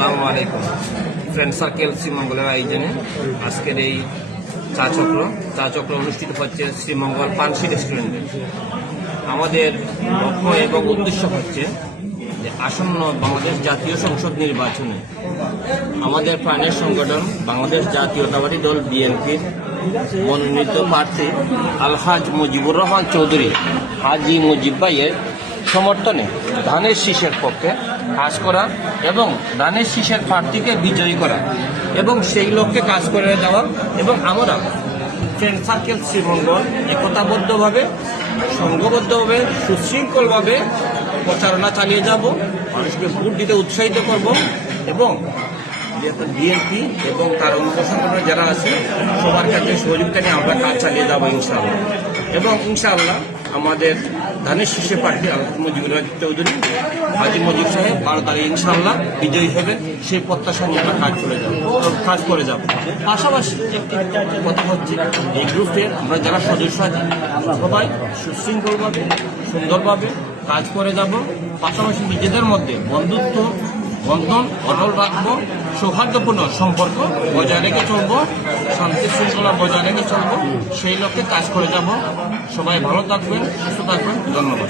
আসসালামু আলাইকুম। Friend circle শ্রীমঙ্গলের আয়োজনে আজকের এই চা চক্র অনুষ্ঠিত হচ্ছে শ্রীমঙ্গল পানসি রেস্টুরেন্টে। আমাদের লক্ষ্য এবং উদ্দেশ্য হচ্ছে যে আসন্ন বাংলাদেশ জাতীয় সংসদ নির্বাচনে আমাদের প্রাণের সংগঠন বাংলাদেশ জাতীয়তাবাদী দল বিএনপির মনোনীত প্রার্থী আলহাজ মুজিবুর রহমান চৌধুরী হাজি মুজিব ভাইয়ের সমর্থনে ধানের শীষের পক্ষে কাজ করা এবং ধানের শীষের প্রার্থীকে বিজয়ী করা এবং সেই লক্ষ্যে কাজ করে যাওয়া। এবং আমরা ফ্রেন্ড সার্কেল শ্রীমঙ্গল একতাবদ্ধভাবে সংঘবদ্ধভাবে সুশৃঙ্খলভাবে প্রচারণা চালিয়ে যাব, মানুষকে ভোট দিতে উৎসাহিত করব এবং বিএনপি এবং তার অঙ্গ সংগঠন যারা আছে সবার কাছে সহযোগিতা নিয়ে আমরা কাজ চালিয়ে যাবো ইনশাআল্লাহ। এবং ইনশাআল্লাহ আমাদের ধানের শীর্ষে প্রার্থী আলহাজ মুজিবুর রহমান চৌধুরী হাজি মুজিব সাহেব 12 তারিখ ইনশাআল্লাহ বিজয়ী হবেন, সেই প্রত্যাশা নিয়ে আমরা কাজ করে যাব। পাশাপাশি একটি কথা হচ্ছে এই গ্রুপের আমরা যারা সদস্য আছি সবাই সুশৃঙ্খলভাবে সুন্দরভাবে কাজ করে যাব। পাশাপাশি নিজেদের মধ্যে বন্ধুত্ব বন্ধন অটল রাখবো, সৌহার্দ্যপূর্ণ সম্পর্ক বজায় রেখে চলবো, শান্তি শৃঙ্খলা বজায় রেখে চলবো, সেই লক্ষ্যে কাজ করে যাব। সবাই ভালো থাকবেন, সুস্থ থাকবেন। ধন্যবাদ।